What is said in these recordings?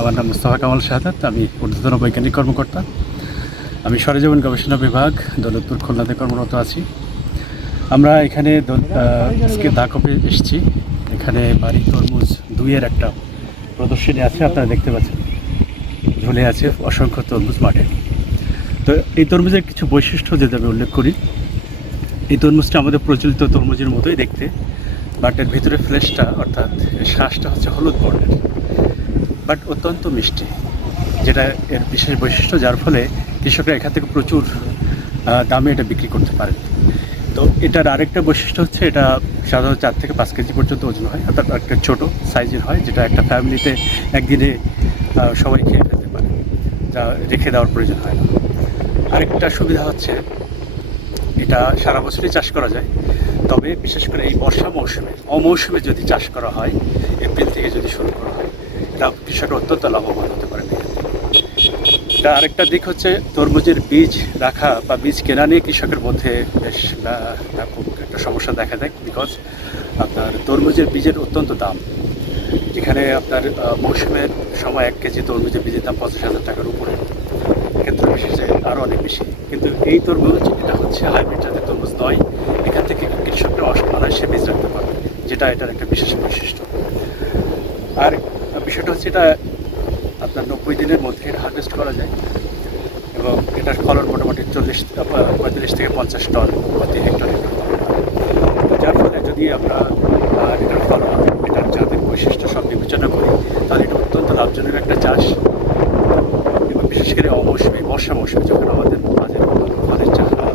আমার নাম মুস্তফা কামাল শাহাদাত, আমি ঊর্ধ্বতন বৈজ্ঞানিক কর্মকর্তা। আমি সরেজীবন গবেষণা বিভাগ, দৌলতপুর, খুলনাতে কর্মরত আছি। আমরা এখানে আজকে দাকপে এসেছি। এখানে বাড়ি, তরমুজ দুইয়ের একটা প্রদর্শনী আছে, আপনারা দেখতে পাচ্ছেন। ঝুলে আছে অসংখ্য তরমুজ মাঠে। তো এই তরমুজের কিছু বৈশিষ্ট্য যদি আমি উল্লেখ করি, এই তরমুজটা আমাদের প্রচলিত তরমুজের মতোই দেখতে, বাট এর ভিতরে ফ্লেশটা অর্থাৎ শ্বাসটা হচ্ছে হলুদ বর্ণের। বাট অত্যন্ত মিষ্টি, যেটা এর বিশেষ বৈশিষ্ট্য, যার ফলে কৃষকরা এখান থেকে প্রচুর দামে এটা বিক্রি করতে পারে তো এটার আরেকটা বৈশিষ্ট্য হচ্ছে, এটা সাধারণত চার থেকে পাঁচ কেজি পর্যন্ত ওজন হয়, অর্থাৎ একটা ছোটো সাইজের হয়, যেটা একটা ফ্যামিলিতে একদিনে সবাই খেয়ে ফেলতে পারে, যা রেখে দেওয়ার প্রয়োজন হয় না। আরেকটা সুবিধা হচ্ছে, এটা সারা বছরই চাষ করা যায়, তবে বিশেষ করে এই বর্ষা মৌসুমে, অমৌসুমে যদি চাষ করা হয়, এপ্রিল থেকে যদি শুরু করা হয় কৃষকরা অত্যন্ত লাভবান হতে পারে। এটা আরেকটা দিক হচ্ছে তরমুজের বীজ রাখা বা বীজ কেনা নিয়ে কৃষকের মধ্যে বেশ ব্যাপক একটা সমস্যা দেখা দেয় বিকজ আপনার তরমুজের বীজের অত্যন্ত দাম। যেখানে আপনার মৌসুমের সময় এক কেজি তরমুজের বীজের দাম পঞ্চাশ হাজার টাকার উপরে। ক্ষেত্রে বিশেষে আরও অনেক বেশি। কিন্তু এই তরমুজ, এটা হচ্ছে হাইব্রিড জাতের তরমুজ নয়। এখান থেকে কৃষকরা অনায়াসে বীজ রাখতে পারবে, যেটা এটার একটা বিশেষ বৈশিষ্ট্য। আর বিষয়টা হচ্ছে এটা আপনার নব্বই দিনের মধ্যে হারভেস্ট করা যায়। এবং এটার ফলন মোটামুটি চল্লিশ পঁয়তাল্লিশ থেকে পঞ্চাশ টন প্রতি হেক্টরে যার ফলে যদি আমরা এটার ফলন, এটার জাতের বৈশিষ্ট্য সব বিবেচনা করি, তাহলে এটা অত্যন্ত লাভজনক একটা চাষ। এবং বিশেষ করে অমৌসুমী, বর্ষা মৌসুমে যখন আমাদের বাজারে ফলের চাষ আহ,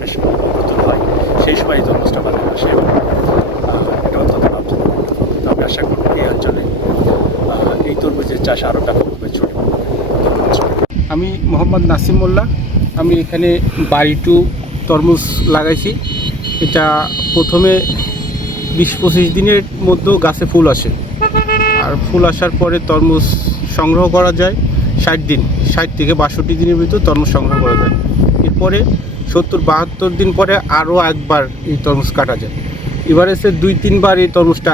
বেশ নতুন হয় সেই সময় এই তরমুজটা বাজারে আসে এবং আহ, এটা অত্যন্ত লাভজনক একটা ফল। তো আমি আশা করি এই অঞ্চলে আহ, এই তরমুজের চাষ আরও ব্যাপকভাবে ছড়িয়ে আমি মোহাম্মদ নাসিম মোল্লা। আমি এখানে বাড়ি টু তরমুজ লাগাইছি। এটা প্রথমে বিশ পঁচিশ দিনের মধ্যেও গাছে ফুল আসে। আর ফুল আসার পরে তরমুজ সংগ্রহ করা যায় ষাট দিন, ষাট থেকে বাষট্টি দিনের ভিতর তরমুজ সংগ্রহ করা যায়। এরপরে সত্তর, বাহাত্তর দিন পরে আরও একবার এই তরমুজ কাটা যায়। এসে দুই, তিনবার এই তরমুজটা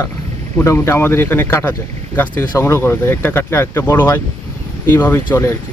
মোটামুটি আমাদের এখানে কাটা যায়, গাছ থেকে সংগ্রহ করা যায়। একটা কাটলে আরেকটা বড় হয়, এইভাবেই চলে আর কি।